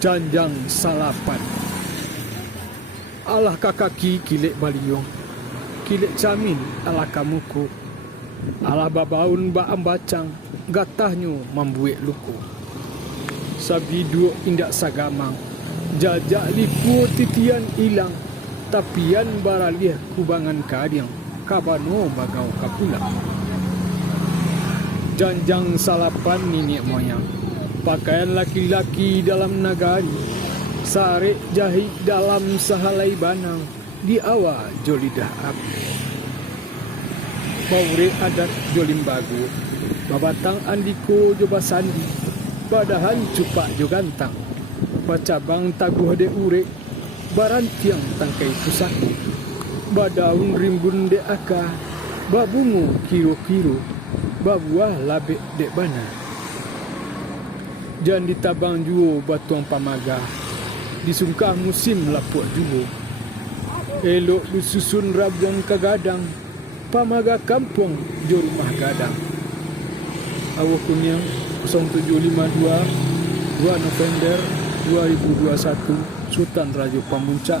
Janjang salapan. Alah kakaki kilek baliong, kilek camin ala kamuku. Alah babaun ba ambacang, gatahnya membuat luku. Sabi dua indak sagamang, jajak liku titian ilang, tapian baraliah kubangan kadiang, kabano bagau kapulang. Janjang salapan nenek moyang, pakaian laki-laki dalam nagari, sarek jahit dalam sahalai banang, di awal jolidah api. Baure adat jolim bagu, babatang andiko joba sandi, badahan cupak jo gantang, bacabang taguh de urek, barantiang tangkai pusaku, badaun rimbun de aka, babungu kiro-kiro, babuah labek dek bana. Jan ditabang juo batuang pamaga, disungkah musim lapuak juo. Elok disusun rabuang kagadang, pamaga kampung jo rumah gadang. Awak kunyang 0752 2 November 2021, Sultan Raja Pamuncak.